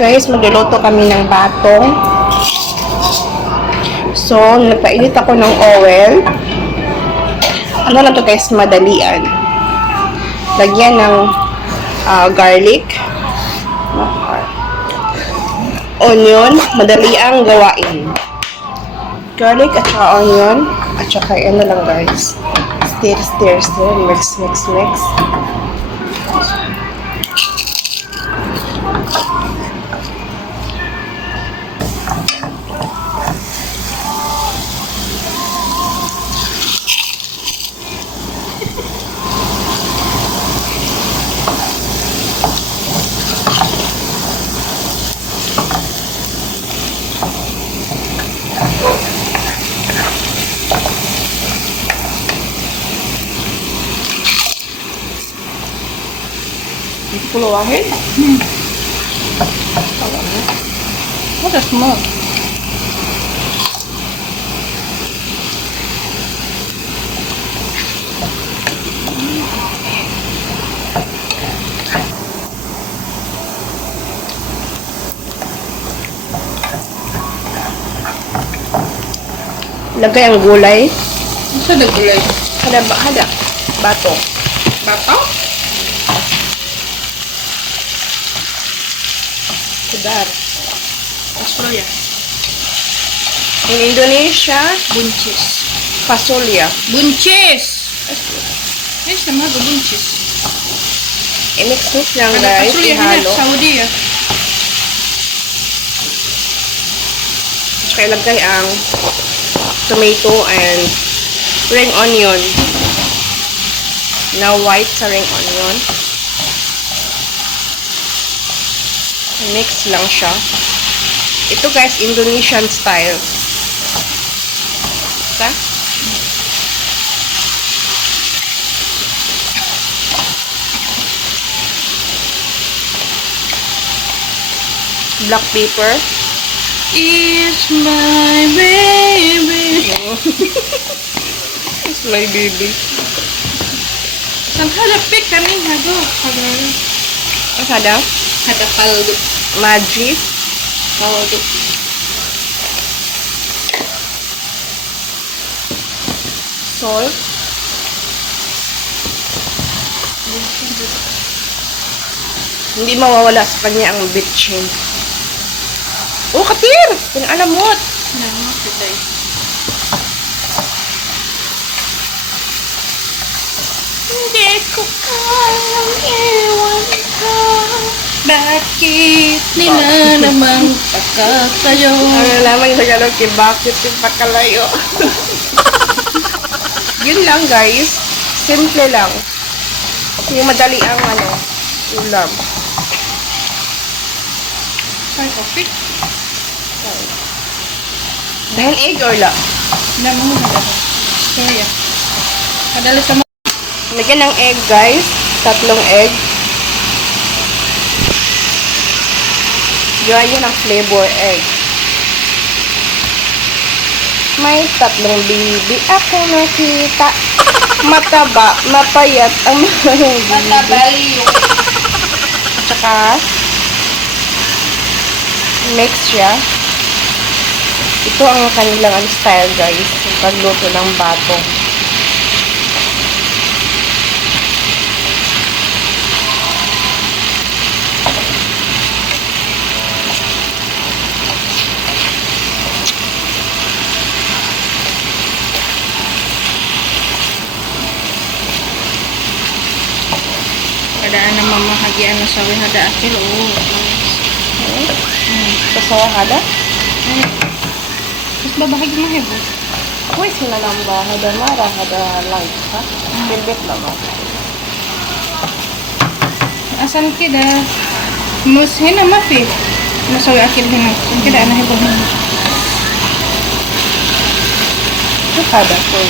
Guys, magluluto kami ng batong. So, nagpainit ako ng oil. Ano lang to guys, madalian. Lagyan ng garlic, onion, madaliang gawain. Garlic at saka onion, at saka ano lang guys. Stir, mix. Puluhin. What a smell. Lagay ang gulay. Saan ang gulay? Hada. Batong. Batong? Kudar. Pasolya. In Indonesia, Buncis. pasolya. Buncis! Yes, sama ko buncis. I-mix lang Ada guys, pasolya ihalo. Saudi ya. Saka ilagay ang tomato and ring onion. Na white sa ring onion. Mix lang siya. Ito guys, Indonesian style. Sa? Black pepper. Is my baby. It's my baby. Saan halapit kami hago? Ang sada? Hada paldo. Magic. Paldo. Salt. Hindi mawawala sa kanya ang bitchin. Oh, katir! Pinalamot! Naman kitay. Hindi ko kayang iwan ka. Bakit nila namang pakatayo? Ano naman yung Tagalog kay bakit yung pakalayo? Yun lang guys. Simple lang. Yung madali ang ulam. Sorry, coffee? Dahil egg or la? Naman mo na. Sorry. Kadali sa mga. Lagyan ng egg guys. 3 egg. Gawa yun ang flavor egg. May 3 bibi ako nakita. Mataba, mapayat ang mga bibi. Matabali yung. Tsaka, mix siya. Ito ang kanilang style guys. Yung pagluto ng batong. Kadaan na mamahagian na sabi hada akil. Kasawa hada? Mas babahagi mo hebo. Uy, sila lang ba? Hada mara, hada light, ha? Pilbit naman. Asan kida? Mus hina mafi. Masawi akil hina. Asan kida na hebo hina. Ito hada ko.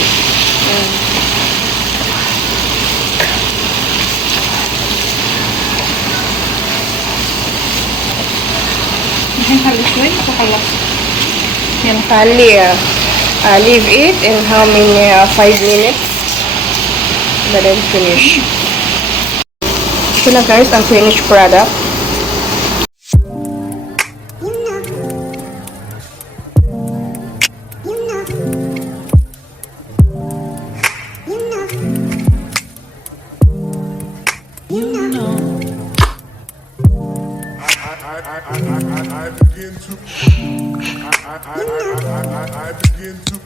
Mahin halis ko ito kalas. Yan, kali. Leave it in how many? 5 minutes. And then finish. Ito na guys, ang finished product. I begin to